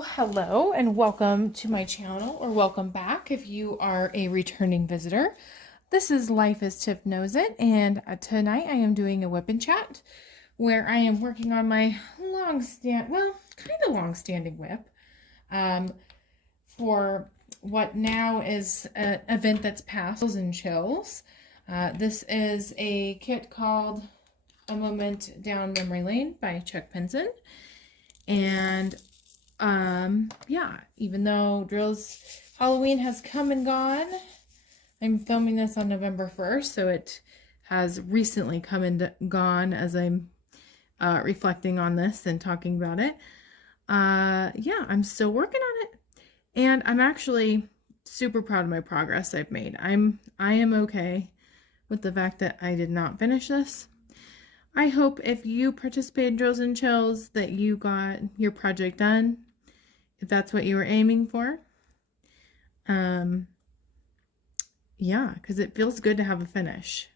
Well, hello and welcome to my channel, or welcome back if you are a returning visitor. This is Life as Tiff Knows It, and tonight I am doing a WIP and chat where I am working on my kind of long-standing WIP for what now is an event that's past and chills. This is a kit called A Moment Down Memory Lane by Chuck Pinson. And yeah, even though Halloween has come and gone, I'm filming this on November 1st, so it has recently come and gone as I'm reflecting on this and talking about it. Yeah, I'm still working on it, and I'm actually super proud of my progress I've made. I am okay with the fact that I did not finish this. I hope if you participate in Drills and Chills that you got your project done, if that's what you were aiming for. Yeah, because it feels good to have a finish.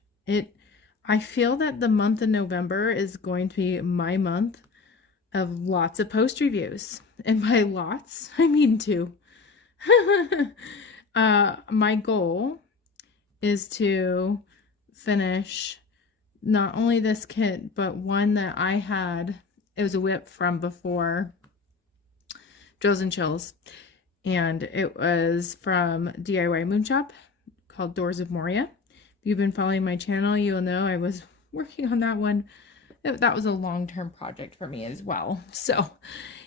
I feel that the month of November is going to be my month of lots of post reviews. And by lots, I mean two. My goal is to finish not only this kit, but one that I had. It was a WIP from before Drills and Chills, and it was from DIY Moon Shop called Doors of Moria. If you've been following my channel, you'll know I was working on that one. That was a long-term project for me as well. So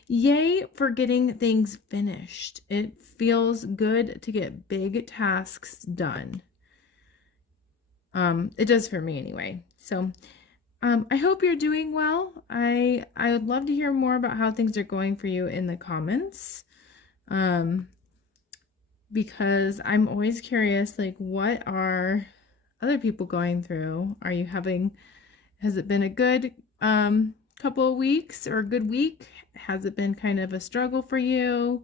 yay for getting things finished. It feels good to get big tasks done. It does for me anyway. So I hope you're doing well. I would love to hear more about how things are going for you in the comments. Because I'm always curious, like, what are other people going through? Has it been a good couple of weeks or a good week? Has it been kind of a struggle for you?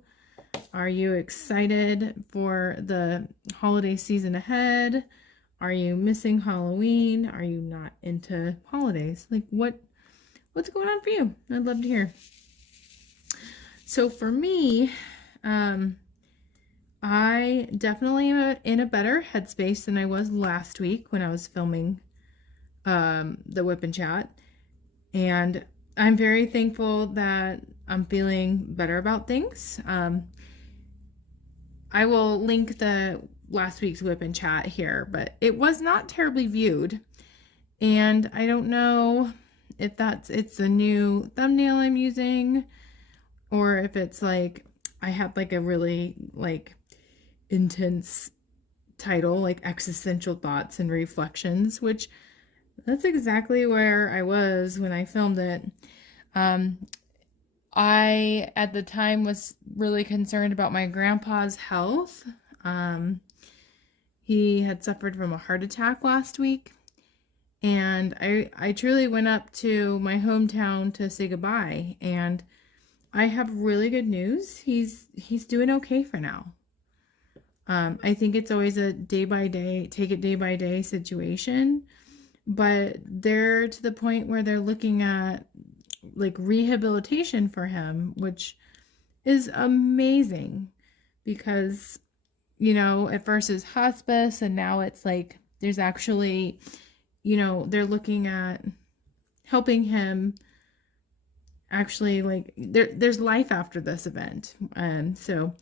Are you excited for the holiday season ahead? Are you missing Halloween? Are you not into holidays? Like, what's going on for you? I'd love to hear. So for me, I definitely am in a better headspace than I was last week when I was filming the WIP and chat. And I'm very thankful that I'm feeling better about things. I will link the last week's WIP and chat here, but it was not terribly viewed. And I don't know if it's a new thumbnail I'm using, or if it's like I had like a really like intense title, like existential thoughts and reflections, which that's exactly where I was when I filmed it. I at the time was really concerned about my grandpa's health. He had suffered from a heart attack last week, and I truly went up to my hometown to say goodbye, and I have really good news. He's doing okay for now. I think it's always a day by day, take it day by day situation, but they're to the point where they're looking at like rehabilitation for him, which is amazing because, you know, at first it was hospice, and now it's like there's actually, you know, they're looking at helping him actually, like, there's life after this event. And so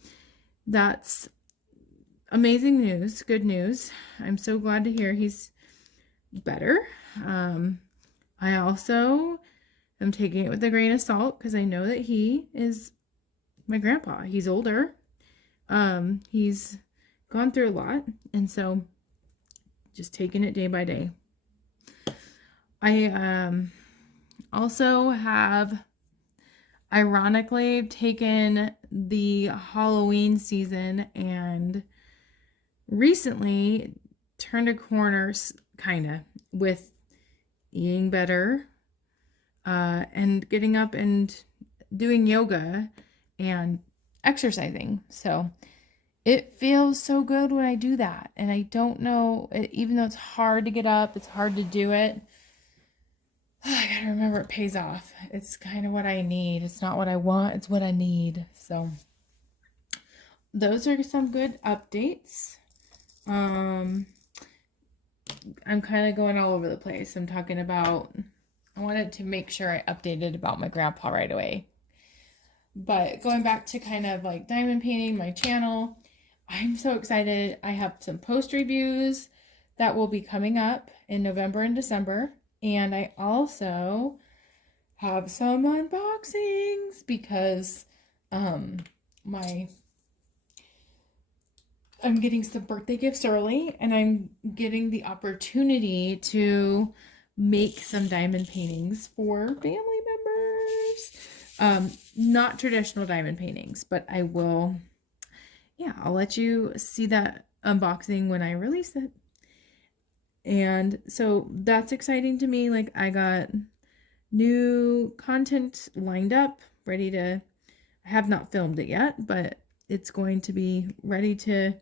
that's amazing news, good news. I'm so glad to hear he's better. I also am taking it with a grain of salt because I know that he is my grandpa. He's older. He's gone through a lot, and so just taking it day by day. I also have ironically taken the Halloween season and recently turned a corner kind of with eating better and getting up and doing yoga and exercising. So it feels so good when I do that. And I don't know, even though it's hard to get up, it's hard to do it. I gotta remember it pays off. It's kind of what I need. It's not what I want, it's what I need. So those are some good updates. I'm kind of going all over the place. I'm talking about, I wanted to make sure I updated about my grandpa right away. But going back to kind of like diamond painting, my channel, I'm so excited. I have some post reviews that will be coming up in November and December. And I also have some unboxings because I'm getting some birthday gifts early, and I'm getting the opportunity to make some diamond paintings for family members. Not traditional diamond paintings, but I will, yeah, I'll let you see that unboxing when I release it. And so that's exciting to me. Like, I got new content lined up, ready to, I have not filmed it yet, but it's going to be ready to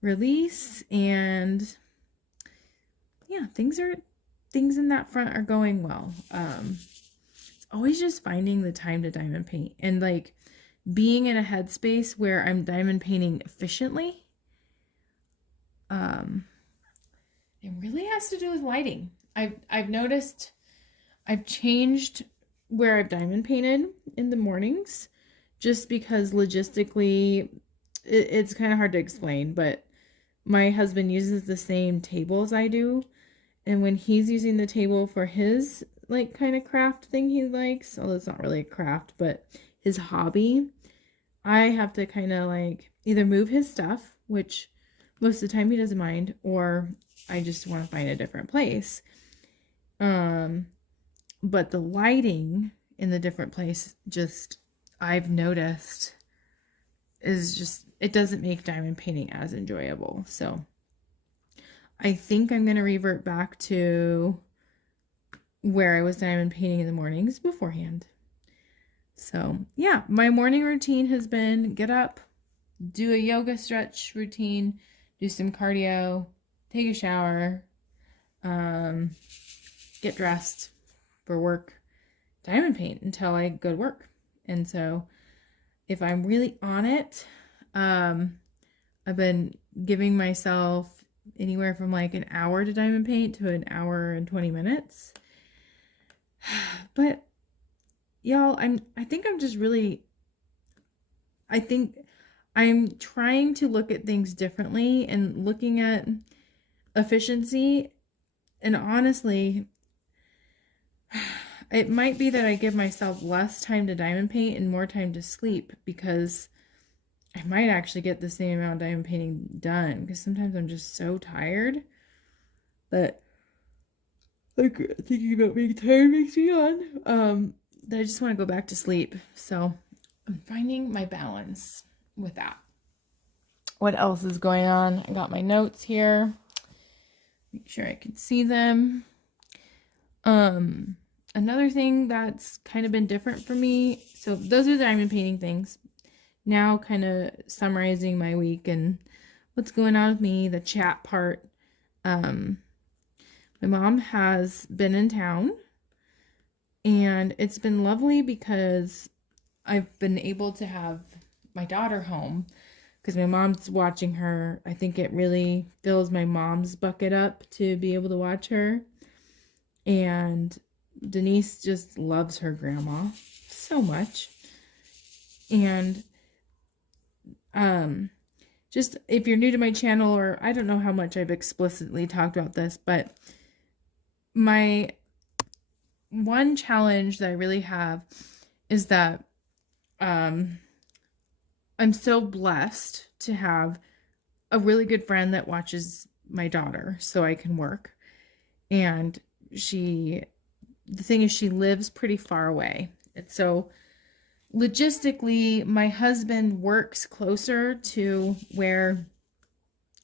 release. And yeah, things in that front are going well. It's always just finding the time to diamond paint and like being in a headspace where I'm diamond painting efficiently. It really has to do with lighting. I've noticed I've changed where I've diamond painted in the mornings just because logistically it's kind of hard to explain, but my husband uses the same table as I do. And when he's using the table for his like kind of craft thing he likes, although it's not really a craft, but his hobby, I have to kind of like either move his stuff, which most of the time he doesn't mind, or I just want to find a different place. But the lighting in the different place, just I've noticed is just, it doesn't make diamond painting as enjoyable. So I think I'm going to revert back to where I was diamond painting in the mornings beforehand. So yeah, my morning routine has been get up, do a yoga stretch routine, do some cardio, take a shower, get dressed for work, diamond paint until I go to work. And so if I'm really on it, I've been giving myself anywhere from like an hour to diamond paint to an hour and 20 minutes. But y'all, I think I'm trying to look at things differently and looking at efficiency. And honestly, it might be that I give myself less time to diamond paint and more time to sleep, because I might actually get the same amount of diamond painting done, because sometimes I'm just so tired. But like thinking about being tired makes me yawn. That I just want to go back to sleep. So I'm finding my balance with that. What else is going on? I got my notes here. Make sure I can see them. Another thing that's kind of been different for me. So those are the diamond painting things. Now kind of summarizing my week and what's going on with me, the chat part. My mom has been in town, and it's been lovely because I've been able to have my daughter home because my mom's watching her. I think it really fills my mom's bucket up to be able to watch her. And Denise just loves her grandma so much. And just if you're new to my channel, or I don't know how much I've explicitly talked about this, but my one challenge that I really have is that I'm so blessed to have a really good friend that watches my daughter so I can work. And the thing is, she lives pretty far away. And so logistically, my husband works closer to where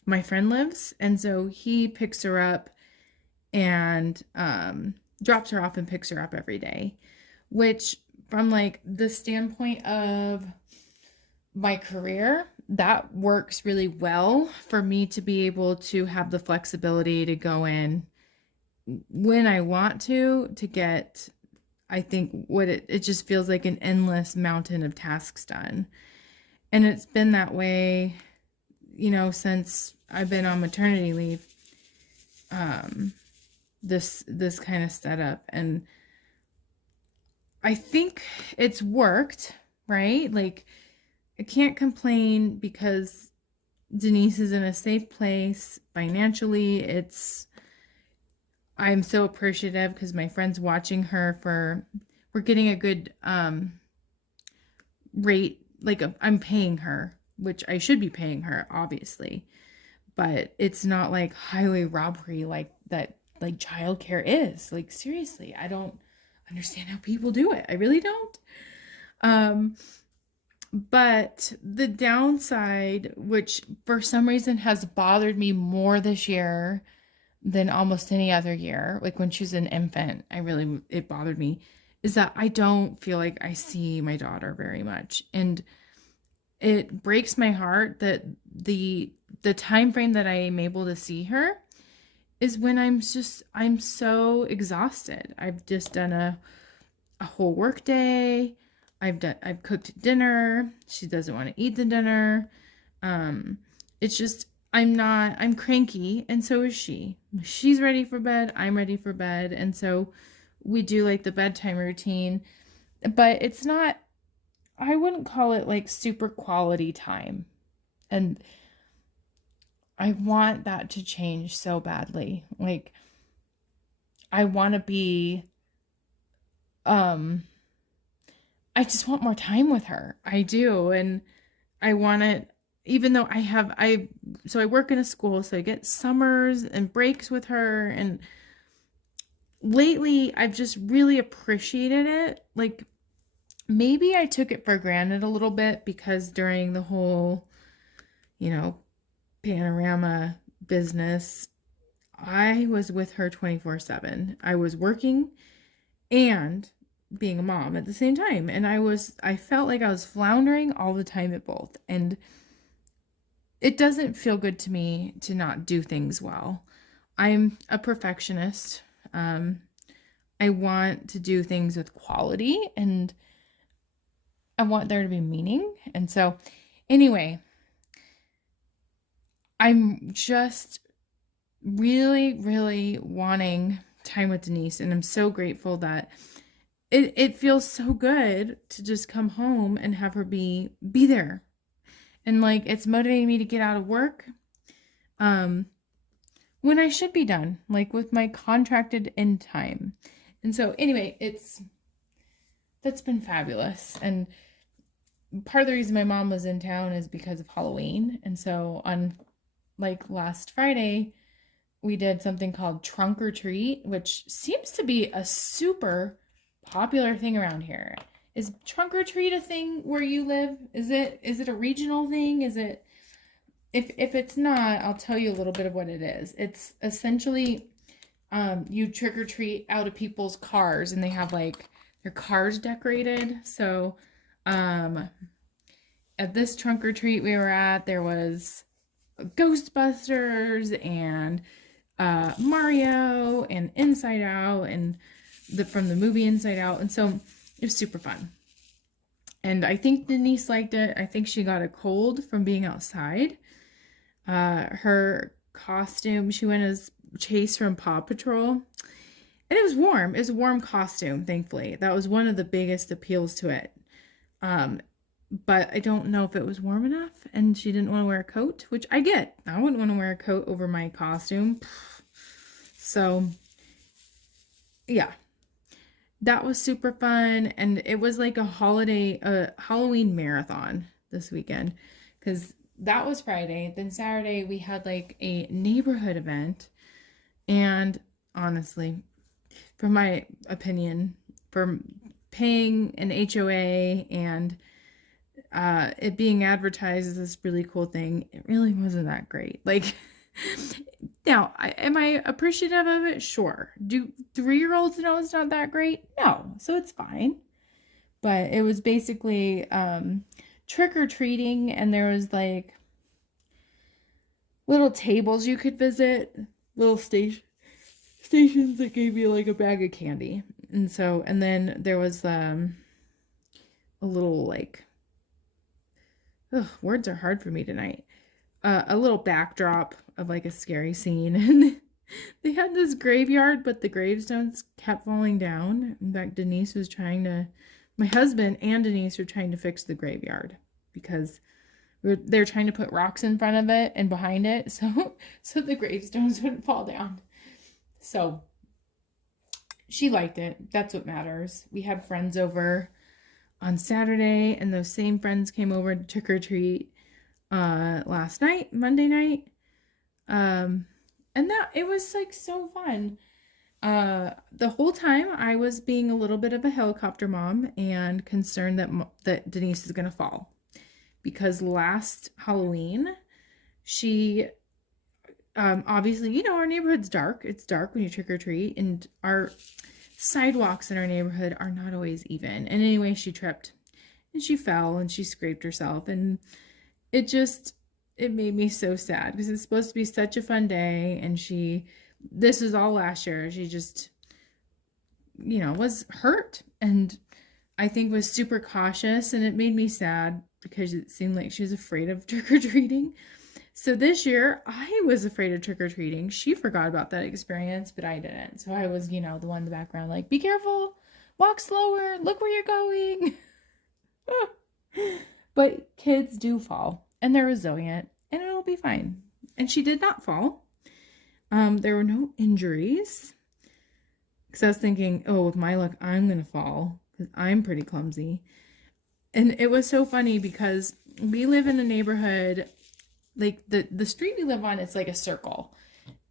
my friend lives. And so he picks her up and drops her off and picks her up every day, which from like the standpoint of my career, that works really well for me to be able to have the flexibility to go in when I want to get, I think what it just feels like an endless mountain of tasks done. And it's been that way, since I've been on maternity leave. This kind of setup, and I think it's worked, right? Like, I can't complain because Denise is in a safe place financially. I'm so appreciative because my friend's watching her we're getting a good rate. Like, I'm paying her, which I should be paying her, obviously, but it's not like highway robbery like that, like childcare is. Like, seriously, I don't understand how people do it. I really don't. But the downside, which for some reason has bothered me more this year than almost any other year, like when she's an infant, it bothered me, is that I don't feel like I see my daughter very much. And it breaks my heart that the time frame that I am able to see her is when I'm so exhausted. I've just done a whole work day. I've cooked dinner. She doesn't want to eat the dinner. It's just, I'm cranky, and so is she. She's ready for bed. I'm ready for bed. And so we do like the bedtime routine, but it's not, I wouldn't call it like super quality time. And I want that to change so badly. Like, I want to be, I just want more time with her. I do. And I want it, even though so I work in a school, so I get summers and breaks with her. And lately I've just really appreciated it. Like, maybe I took it for granted a little bit because during the whole, panorama business, I was with her 24/7. I was working and being a mom at the same time. And I felt like I was floundering all the time at both. And it doesn't feel good to me to not do things well. I'm a perfectionist. I want to do things with quality, and I want there to be meaning. And so, anyway, I'm just really, really wanting time with Denise, and I'm so grateful that it feels so good to just come home and have her be there. And like, it's motivating me to get out of work when I should be done, like with my contracted end time. And so anyway, that's been fabulous. And part of the reason my mom was in town is because of Halloween. And so on like last Friday, we did something called Trunk or Treat, which seems to be a super popular thing around here. Is Trunk or Treat a thing where you live? Is it a regional thing? Is it, if it's not, I'll tell you a little bit of what it is. It's essentially you trick or treat out of people's cars, and they have like their cars decorated. So at this Trunk or Treat we were at, there was Ghostbusters and Mario and Inside Out, and from the movie Inside Out. And so it was super fun. And I think Denise liked it. I think she got a cold from being outside. Her costume, she went as Chase from Paw Patrol. And it was warm. It was a warm costume, thankfully. That was one of the biggest appeals to it. But I don't know if it was warm enough, and she didn't want to wear a coat, which I get. I wouldn't want to wear a coat over my costume. So, yeah. That was super fun, and it was like a Halloween marathon this weekend, because that was Friday. Then Saturday we had like a neighborhood event, and honestly, from my opinion, for paying an HOA and it being advertised as this really cool thing, it really wasn't that great. Like, now, am I appreciative of it? Sure. Do 3-year-olds know it's not that great? No. So it's fine. But it was basically trick-or-treating, and there was like little tables you could visit, little stations that gave you like a bag of candy. And then there was a little like, words are hard for me tonight. A little backdrop of like a scary scene. And they had this graveyard, but the gravestones kept falling down. In fact, my husband and Denise were trying to fix the graveyard because they're trying to put rocks in front of it and behind it so the gravestones wouldn't fall down. So she liked it. That's what matters. We had friends over on Saturday, and those same friends came over to trick or treat last night, Monday night. And that it was like so fun. The whole time I was being a little bit of a helicopter mom and concerned that Denise is gonna fall, because last Halloween she obviously, our neighborhood's dark. It's dark when you trick or treat, and our sidewalks in our neighborhood are not always even. And anyway, she tripped and she fell and she scraped herself, and it made me so sad because it's supposed to be such a fun day. And this was all last year. She just, was hurt, and I think was super cautious, and it made me sad because it seemed like she was afraid of trick-or-treating. So this year I was afraid of trick-or-treating. She forgot about that experience, but I didn't. So I was, the one in the background, like, be careful, walk slower, look where you're going. But kids do fall, and they're resilient, and it'll be fine. And she did not fall. There were no injuries, because I was thinking, oh, with my luck, I'm going to fall, because I'm pretty clumsy. And it was so funny because we live in a neighborhood, like the street we live on, it's like a circle.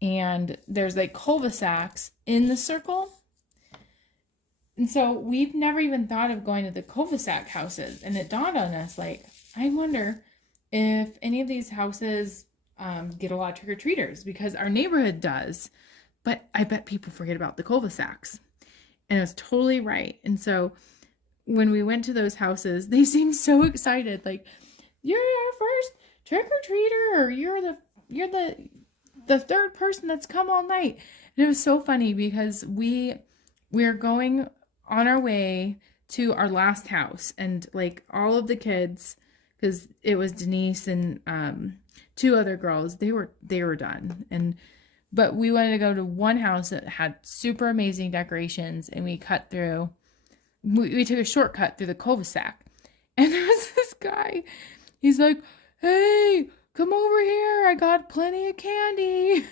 And there's like cul-de-sacs in the circle. And so we've never even thought of going to the cul-de-sac houses. And it dawned on us, like, I wonder if any of these houses get a lot of trick-or-treaters, because our neighborhood does. But I bet people forget about the cul-de-sacs. And it was totally right. And so when we went to those houses, they seemed so excited. Like, you're our first trick-or-treater, or you're the third person that's come all night. And it was so funny because we're going on our way to our last house, and like all of the kids, because it was Denise and two other girls, they were done. But we wanted to go to one house that had super amazing decorations, and we took a shortcut through the cul-de-sac. And there was this guy. He's like, hey, come over here. I got plenty of candy.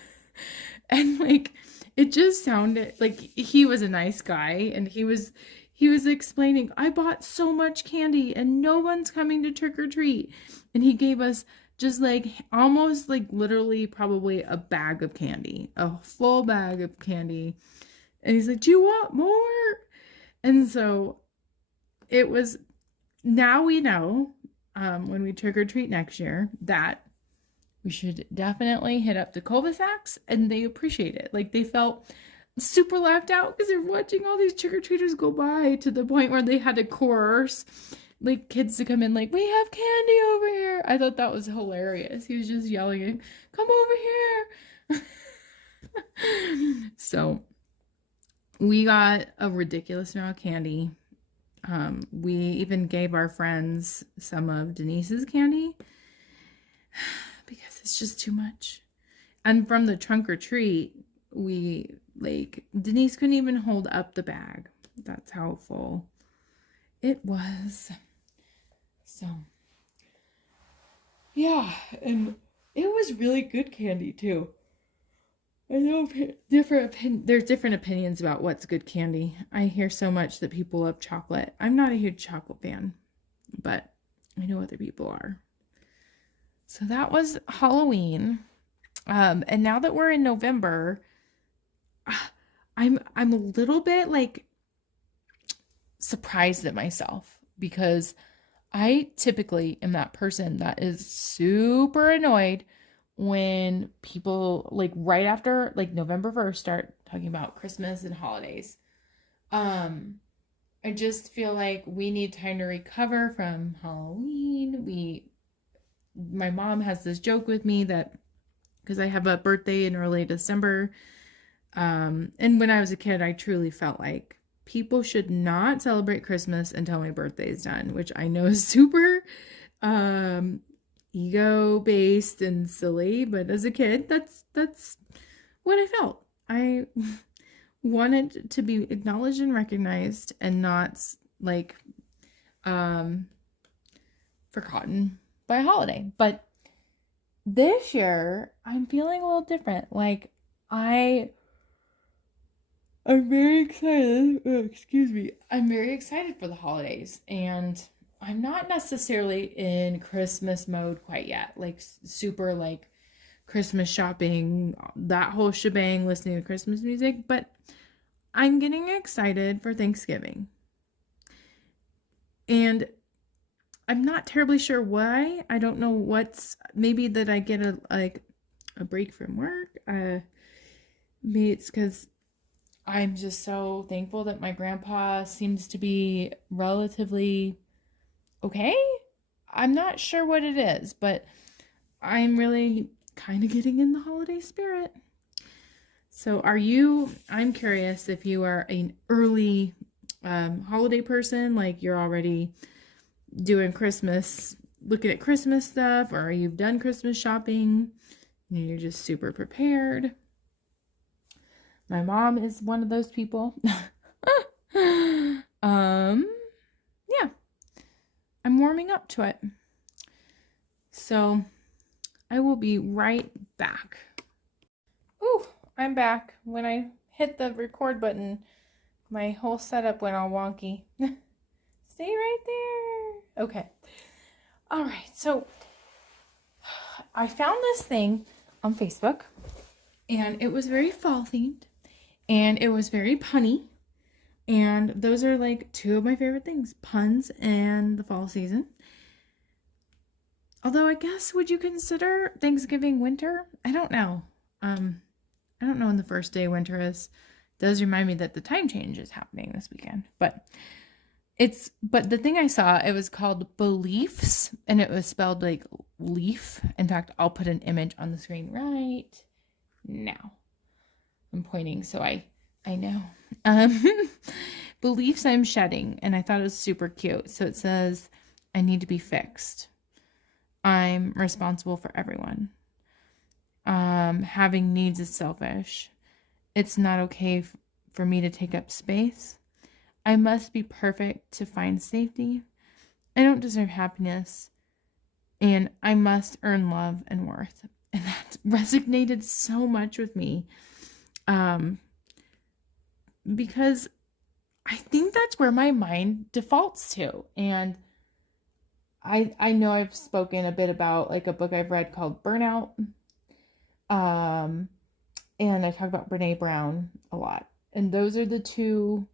And like, it just sounded like he was a nice guy. And he was explaining, I bought so much candy and no one's coming to trick or treat. And he gave us just like almost like literally probably a bag of candy, a full bag of candy. And he's like, do you want more? And so it was, now we know when we trick or treat next year that we should definitely hit up the cul-de-sacs, and they appreciate it. Like, they felt super left out because they're watching all these trick-or-treaters go by, to the point where they had to coerce like kids to come in, like, we have candy over here. I thought that was hilarious. He was just yelling, come over here. So we got a ridiculous amount of candy. We even gave our friends some of Denise's candy because it's just too much. And from the trunk or treat, Denise couldn't even hold up the bag. That's how full it was. So, yeah, and it was really good candy too. I know there's different opinions about what's good candy. I hear so much that people love chocolate. I'm not a huge chocolate fan, but I know other people are. So that was Halloween. And now that we're in November, I'm a little bit like surprised at myself, because I typically am that person that is super annoyed when people, like, right after like November 1st start talking about Christmas and holidays. I just feel like we need time to recover from Halloween. My mom has this joke with me that because I have a birthday in early December, And when I was a kid, I truly felt like people should not celebrate Christmas until my birthday is done, which I know is super um, ego based and silly, but as a kid, that's what I felt. I wanted to be acknowledged and recognized and not like um, forgotten by a holiday. But this year, I'm feeling a little different. Like I'm very excited. Oh, excuse me. I'm very excited for the holidays, and I'm not necessarily in Christmas mode quite yet. Like super like Christmas shopping, that whole shebang, listening to Christmas music, but I'm getting excited for Thanksgiving. And I'm not terribly sure why. I don't know what's maybe that I get a break from work. Maybe it's because I'm just so thankful that my grandpa seems to be relatively okay. I'm not sure what it is, but I'm really kind of getting in the holiday spirit. So I'm curious if you are an early holiday person, like you're already doing Christmas, looking at Christmas stuff, or you've done Christmas shopping and you're just super prepared. My mom is one of those people. Yeah, I'm warming up to it. So I will be right back. Ooh, I'm back. When I hit the record button, my whole setup went all wonky. Stay right there. Okay. All right. So I found this thing on Facebook, and it was very fall themed, and it was very punny. And those are like two of my favorite things, puns and the fall season. Although I guess, would you consider Thanksgiving winter? I don't know. I don't know when the first day of winter is. It does remind me that the time change is happening this weekend. But the thing I saw, it was called beleafs, and it was spelled like leaf. In fact, I'll put an image on the screen right now. I'm pointing so I know. Beliefs I'm shedding, and I thought it was super cute. So it says, I need to be fixed. I'm responsible for everyone. Having needs is selfish. It's not okay for me to take up space. I must be perfect to find safety. I don't deserve happiness. And I must earn love and worth. And that resonated so much with me. Because I think that's where my mind defaults to. And I know I've spoken a bit about like a book I've read called Burnout. And I talk about Brene Brown a lot. And those are the two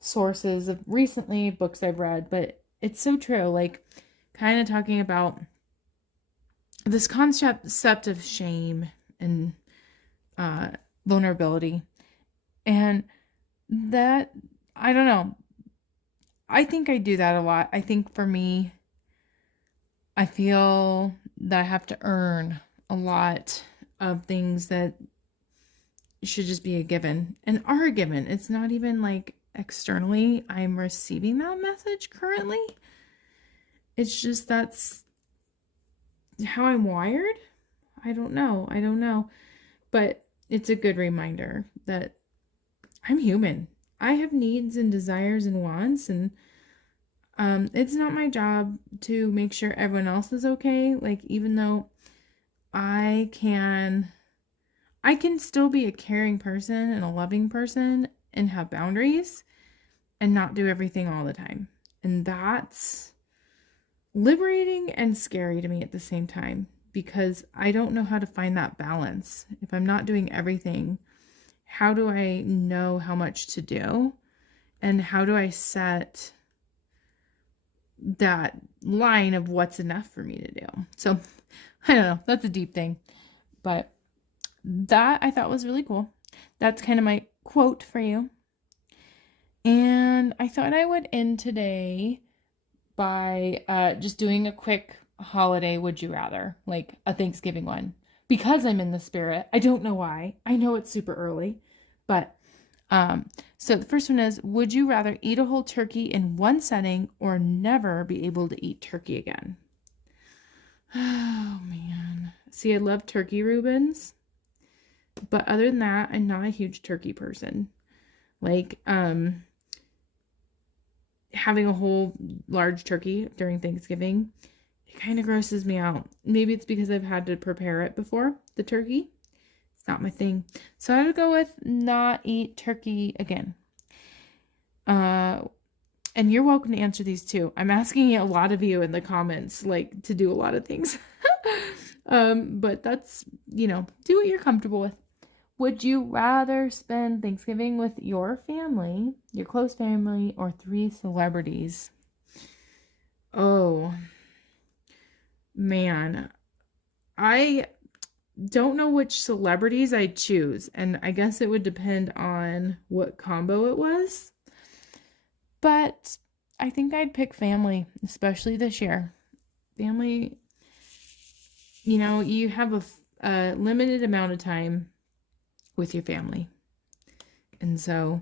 sources of recently books I've read, but it's so true. Like kind of talking about this concept of shame and vulnerability. And that, I don't know. I think I do that a lot. I think for me, I feel that I have to earn a lot of things that should just be a given and are a given. It's not even like externally I'm receiving that message currently. It's just that's how I'm wired. I don't know. But it's a good reminder that I'm human. I have needs and desires and wants, and it's not my job to make sure everyone else is okay. Like, even though I can still be a caring person and a loving person and have boundaries and not do everything all the time. And that's liberating and scary to me at the same time, because I don't know how to find that balance. If I'm not doing everything, how do I know how much to do? And how do I set that line of what's enough for me to do? So, I don't know. That's a deep thing. But that I thought was really cool. That's kind of my quote for you. And I thought I would end today by just doing a quick holiday would you rather, like a Thanksgiving one, because I'm in the spirit. I don't know why. I know it's super early, But, so the first one is, would you rather eat a whole turkey in one setting or never be able to eat turkey again? Oh, man. See, I love turkey Reubens. But other than that, I'm not a huge turkey person. Like, having a whole large turkey during Thanksgiving, it kind of grosses me out. Maybe it's because I've had to prepare it before, the turkey. It's not my thing. So I would go with not eat turkey again. And you're welcome to answer these too. I'm asking a lot of you in the comments, like, to do a lot of things. But that's, do what you're comfortable with. Would you rather spend Thanksgiving with your family, your close family, or 3 celebrities? Oh, man. I don't know which celebrities I'd choose, and I guess it would depend on what combo it was. But I think I'd pick family, especially this year. Family, you have a limited amount of time with your family. And so,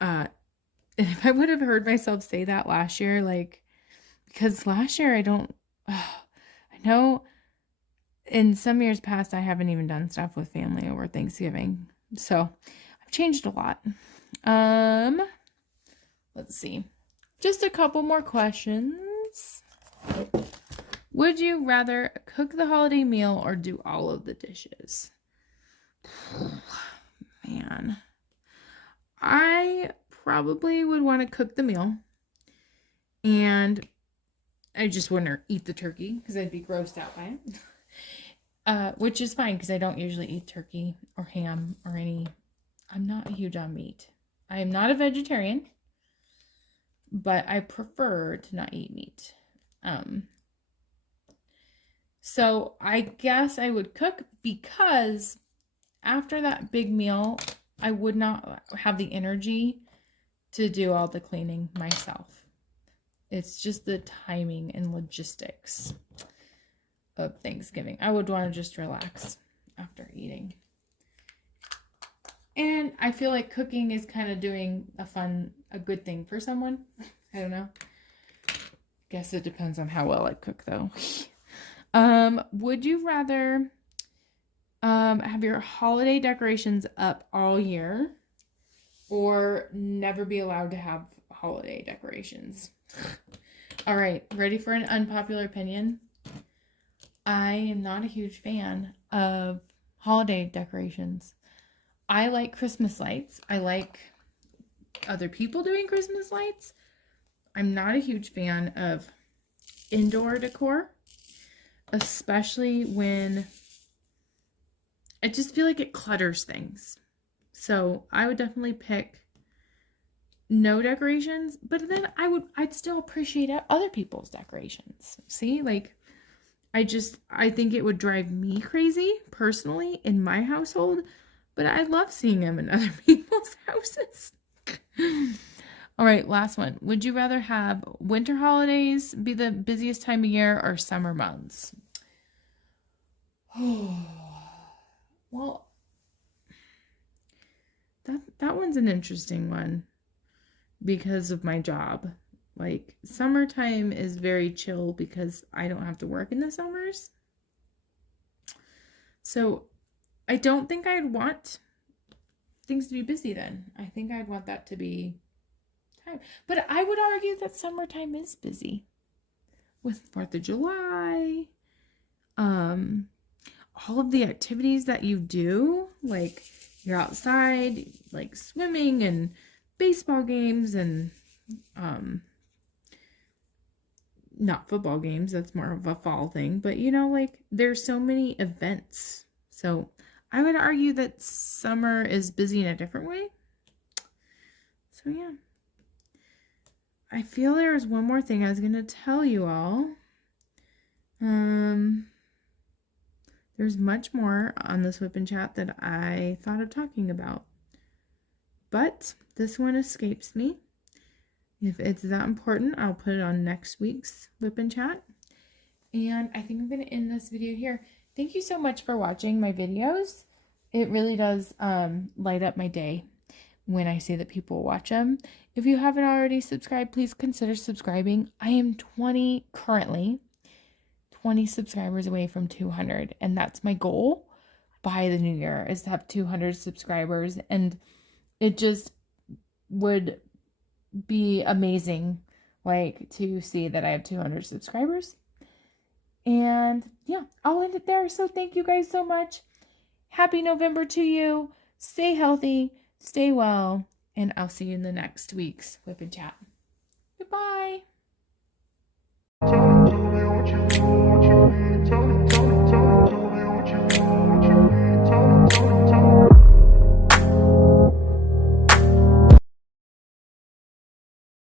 if I would have heard myself say that last year, like, because last year I know in some years past, I haven't even done stuff with family over Thanksgiving. So I've changed a lot. Let's see. Just a couple more questions. Would you rather cook the holiday meal or do all of the dishes? Man, I probably would want to cook the meal, and I just wouldn't eat the turkey because I'd be grossed out by it. Which is fine because I don't usually eat turkey or ham or I'm not huge on meat. I am not a vegetarian, but I prefer to not eat meat. So I guess I would cook because after that big meal, I would not have the energy to do all the cleaning myself. It's just the timing and logistics of Thanksgiving. I would want to just relax after eating. And I feel like cooking is kind of doing a good thing for someone. I don't know. Guess it depends on how well I cook though. Would you rather have your holiday decorations up all year or never be allowed to have holiday decorations? All right, ready for an unpopular opinion? I am not a huge fan of holiday decorations. I like Christmas lights. I like other people doing Christmas lights. I'm not a huge fan of indoor decor, especially when I just feel like it clutters things. So I would definitely pick no decorations, but then I'd still appreciate other people's decorations. See, like, I think it would drive me crazy personally in my household, but I love seeing them in other people's houses. All right, last one. Would you rather have winter holidays be the busiest time of year or summer months? Oh, well, that one's an interesting one because of my job. Like, summertime is very chill because I don't have to work in the summers. So I don't think I'd want things to be busy then. I think I'd want that to be time. But I would argue that summertime is busy with 4th of July. All of the activities that you do, like you're outside, like swimming and baseball games and not football games, that's more of a fall thing, but like there's so many events. So I would argue that summer is busy in a different way. So yeah. I feel there's one more thing I was going to tell you all. There's much more on this WIP and chat that I thought of talking about, but this one escapes me. If it's that important, I'll put it on next week's WIP and chat. And I think I'm going to end this video here. Thank you so much for watching my videos. it really does light up my day when I see that people watch them. If you haven't already subscribed, please consider subscribing. I am currently 20 subscribers away from 200, and that's my goal by the new year, is to have 200 subscribers. And it just would be amazing, like, to see that I have 200 subscribers. And yeah, I'll end it there. So thank you guys so much. Happy November to you. Stay healthy, stay well, and I'll see you in the next week's Whip and Chat. Goodbye.